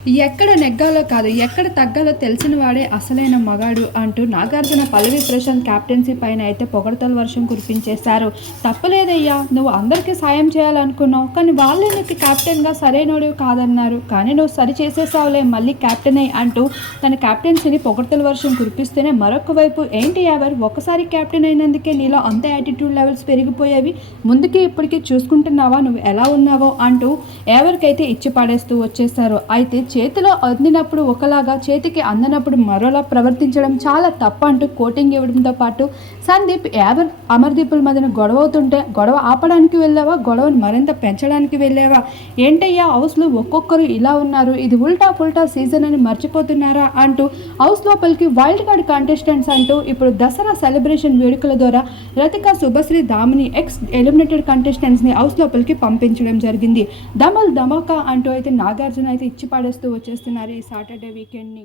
ఎక్కడ నెగ్గాలో కాదు ఎక్కడ తగ్గాలో తెలిసిన వాడే అసలైన మగాడు అంటూ నాగార్జున పల్లవి ప్రశాంత్ క్యాప్టెన్సీ పైన అయితే పొగడతల వర్షం కురిపించేశారు. తప్పలేదయ్యా నువ్వు అందరికీ సాయం చేయాలనుకున్నావు కానీ వాళ్ళే నీకు క్యాప్టెన్గా సరైనడు కాదన్నారు. కానీ నువ్వు సరి చేసేసావులే మళ్ళీ క్యాప్టెన్ అయ్యి అంటూ తన క్యాప్టెన్సీని పొగడతల వర్షం కురిపిస్తేనే మరొక వైపు ఏంటి ఎవరు? ఒకసారి క్యాప్టెన్ అయినందుకే నీలో అంత యాటిట్యూడ్ లెవెల్స్ పెరిగిపోయేవి. ముందుకి ఇప్పటికీ చూసుకుంటున్నావా? నువ్వు ఎలా ఉన్నావో అంటూ ఎవరికైతే ఇచ్చి పడేస్తూ వచ్చేసారో అయితే చేతిలో అందినప్పుడు ఒకలాగా చేతికి అందనప్పుడు మరోలా ప్రవర్తించడం చాలా తప్పు అంటూ కోటింగ్ ఇవ్వడంతో పాటు సందీప్ ఎవర్ అమర్దీపుల మధ్యన గొడవ అవుతుంటే గొడవ ఆపడానికి వెళ్ళావా? గొడవను మరింత పెంచడానికి వెళ్ళావా? ఏంటయ్యా హౌస్లో ఒక్కొక్కరు ఇలా ఉన్నారు ఇది ఉల్టా పుల్టా సీజన్ అని మర్చిపోతున్నారా అంటూ హౌస్ లోపలికి వైల్డ్ కార్డ్ కంటెస్టెంట్స్ అంటూ ఇప్పుడు దసరా సెలబ్రేషన్ వేడుకల ద్వారా రతిక శుభశ్రీ దామిని ఎక్స్ ఎలిమినేటెడ్ కంటెస్టెంట్స్ని హౌస్ లోపలికి పంపించడం జరిగింది. దమల్ ధమాకా అంటూ అయితే నాగార్జున అయితే ఇచ్చి పడేస్తూ వచ్చేస్తున్నారు ఈ సాటర్డే వీకెండ్ని.